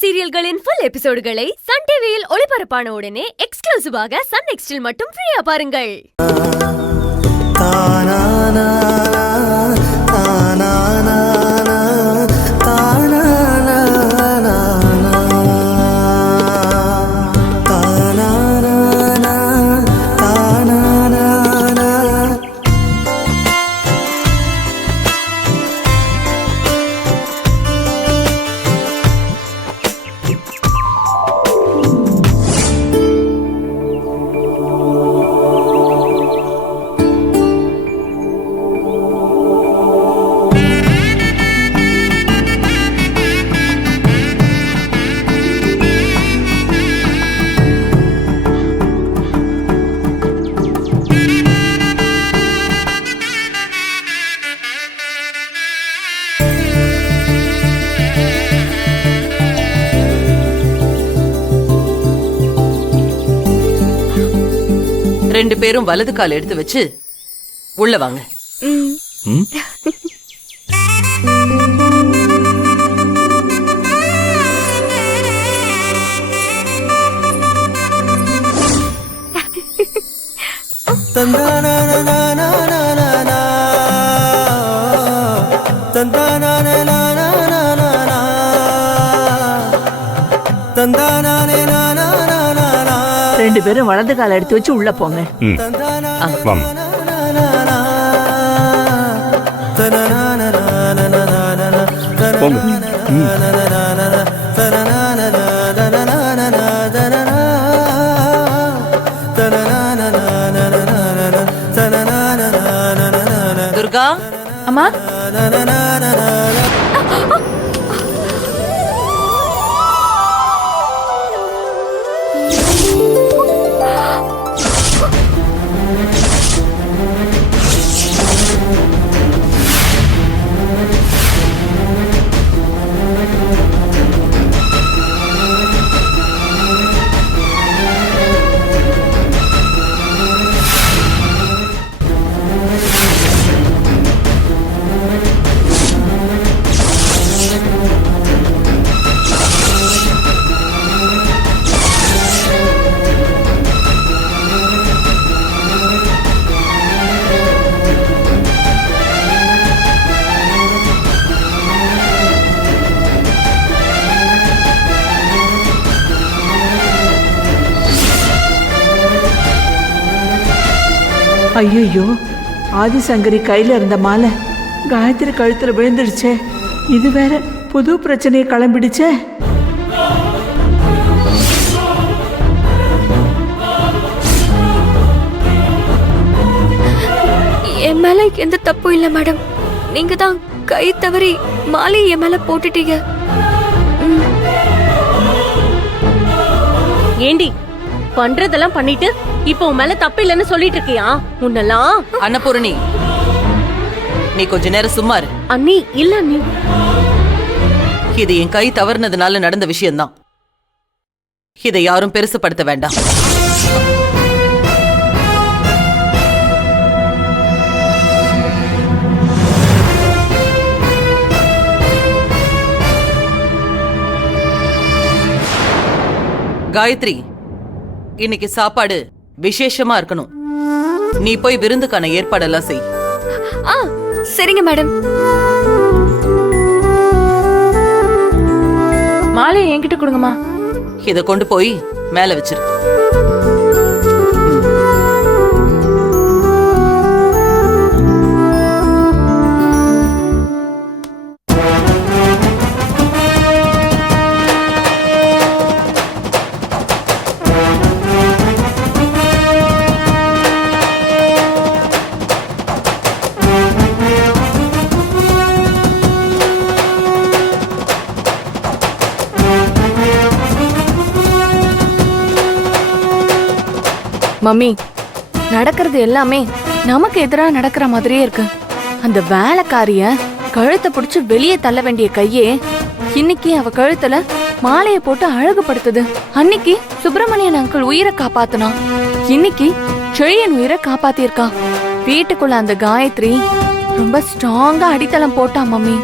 சீரியல்களின் full எபிசோடுகளை Sun டிவியில் ஒளிபரப்பான உடனே எக்ஸ்க்ளூசிவாக சன் நெக்ஸ்டில் மட்டும் ஃப்ரீயா பாருங்கள். ரெண்டு பேரும் வலது கால் எடுத்து வச்சு உள்ள வாங்க. ரெண்டு பேரும் வலது கால எடுத்து வச்சு உள்ள போங்க. துர்கா அம்மா, ஐயோ, ஆதிசங்கரி கையில இருந்த மாலை காயத்ரி கழுத்துல விழுந்துடுச்சே. இது வேற புது பிரச்சனையை கிளம்பிடுச்சே. என் மேல எந்த தப்பும் இல்ல மேடம். நீங்க தான் கை தவறி மாலை என் மேல போட்டுட்டீங்க. ஏண்டி பண்றதெல்லாம் பண்ணிட்டு இப்போ உன் மேல தப்பு இல்லைன்னு சொல்லிட்டு இருக்கியா? உன்னெல்லாம் அன்னபூரணி, நீ கொஞ்ச நேரம் சும்மா இரு. அண்ணி இல்ல அண்ணி, இது என் கை தவறுனதுனால நடந்த விஷயம்தான். இதை யாரும் பெருசுப்படுத்த வேண்டாம். காயத்ரி, இன்னைக்கு சாப்பாடு விசேஷமா இருக்கணும். நீ போய் விருந்துக்கான ஏற்பாடெல்லாம் செய். சரிங்க மேடம். மாலையை என்கிட்ட கொடுங்கம்மா. இத கொண்டு போய் மேல வச்சிரு. மம்மி, நடக்கிறது எல்லாமே நமக்கு எதிராக நடக்கிற மாதிரியே இருக்கு. அந்த வேலைக்காரிய கழுத்தை பிடிச்சு வெளியே தள்ள வேண்டிய கையே இன்னைக்கு அவ கழுத்துல மாலையை போட்டு அழகுபடுத்துது. அன்னைக்கு சுப்பிரமணியன் அங்கிள் உயிரை காப்பாத்துனா, இன்னைக்கு செழியன் உயிரை காப்பாத்திருக்கா. வீட்டுக்குள்ள அந்த காயத்ரி ரொம்ப ஸ்ட்ராங்கா அடித்தளம் போட்டா மம்மி.